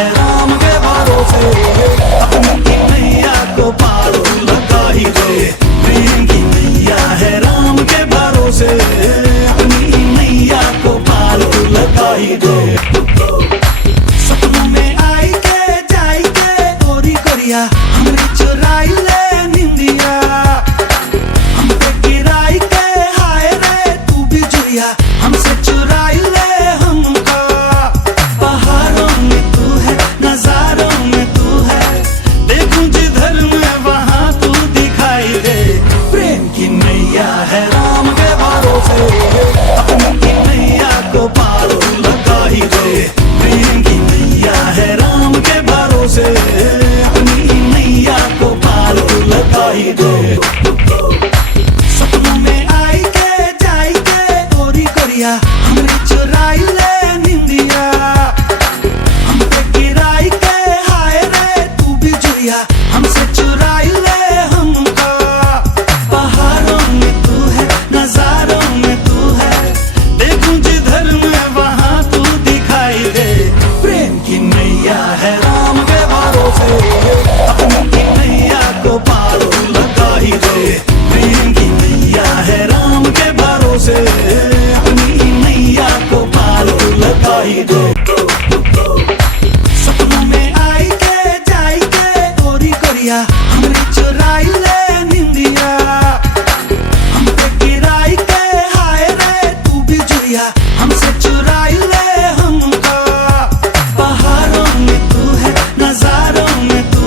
है राम के भरोसे, अपनी नैया को पार लगा ही दे। प्रेम की नैया है राम के भरोसे, अपनी नैया को पार लगा ही दे। सपनों में आई के जाई के गोरी गोरिया, हमरे चुराई ले निंदिया, हम पे गिराई के हाय रे तू भी जुड़िया, हमसे चुराई ले हमका। पहाड़ों में तू है, नजारों में तू है, देखूं जिधर मैं वहां तू दिखाई दे। प्रेम की नैया है राम के भरोसे, अपनी नैया को पार लगा ही दे। प्रेम की नैया है राम के भरोसे, अपनी नैया को पार लगा ही दे। सपनों में आई के जाई के गोरी गोरिया, हमरे चुराई ले निंदिया, हम पे गिराई के हाय रे तू भी जुड़िया, हमसे चुराई ले हमका। पहाड़ों में तू है, नजारों में तू है, देखूं जिधर मैं वहां तू दिखाई दे। प्रेम की नैया है राम के भरोसे, अपनी नैया को पार लगा ही दे। प्रेम की नैया है राम के भरोसे, अपनी नैया को पार लगा ही दे। सपनों में आई के जाई के गोरी गोरिया, हमरे चुराई ले निंदिया, हम पे गिराई के हाय रे तू भी जुड़िया, हमसे चुराई ले हमका। पहाड़ों में तू है, नजारों में तू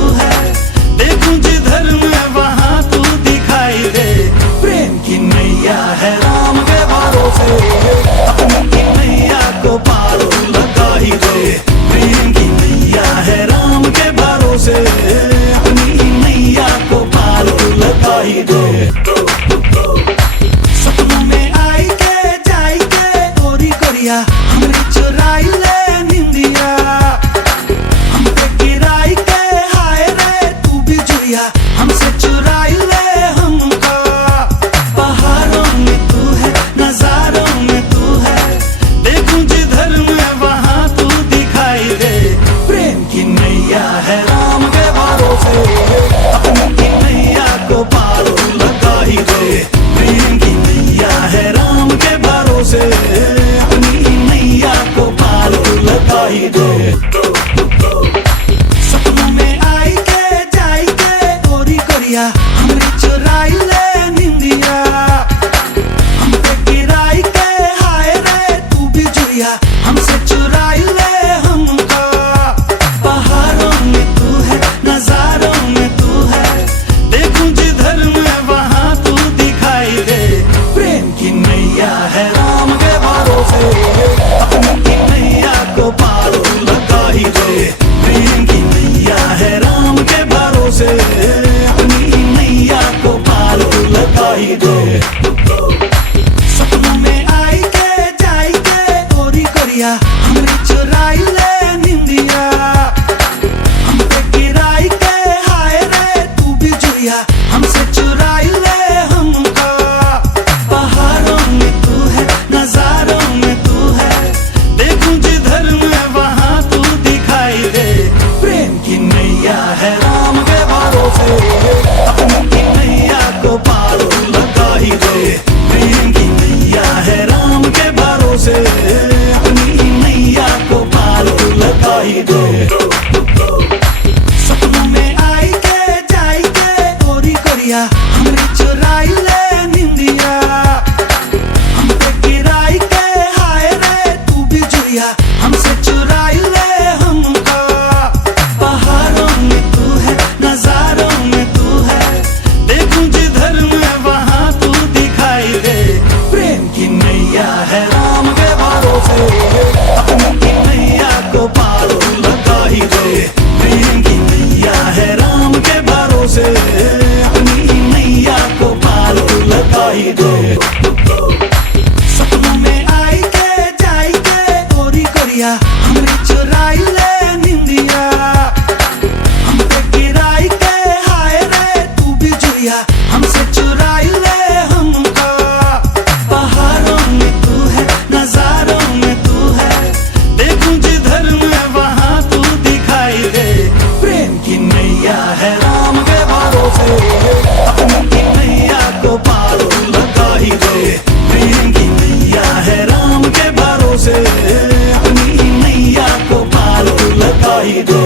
ही दे।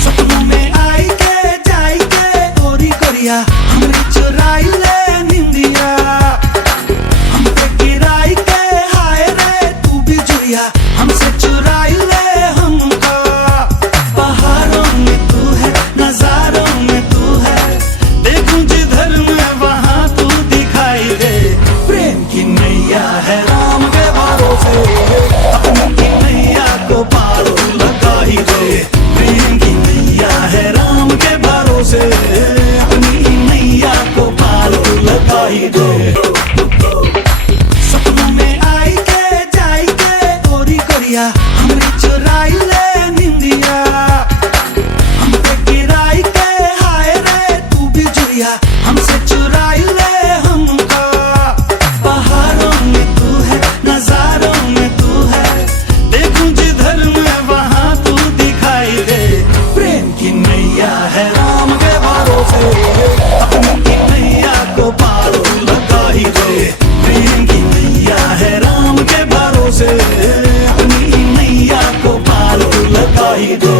सपनों में आई के जाई के गोरी गोरिया हमरे चुराई ले निंदिया। हम पे गिराई के हाय रे तू भी जुड़िया हमसे चुराई ले हमको। पहाड़ों में तू है नजारों में तू है, देखूं जिधर मैं वहां तू दिखाई दे। प्रेम की नैया है राम के भरोसे, अपनी की नैया को पार लगा ही दे। प्रेम की नैया है राम के भरोसे, अपनी नैया को पार लगा ही दे। सपनों में आई के जाई के गोरी गोरिया हमने चुराई ले निंदिया। हम पे गिराई के हाय रे तू भी जुड़िया हमसे चुराई ले हमको। पहाड़ों में तू है नजारों में तू है, देखूं जिधर मैं वहां तू दिखाई दे। प्रेम की नैया है राम के भरोसे, अपनी की नैया को पार लगा ही दे। प्रेम की नैया है राम के भरोसे, अपनी नैया को पार लगा ही दे।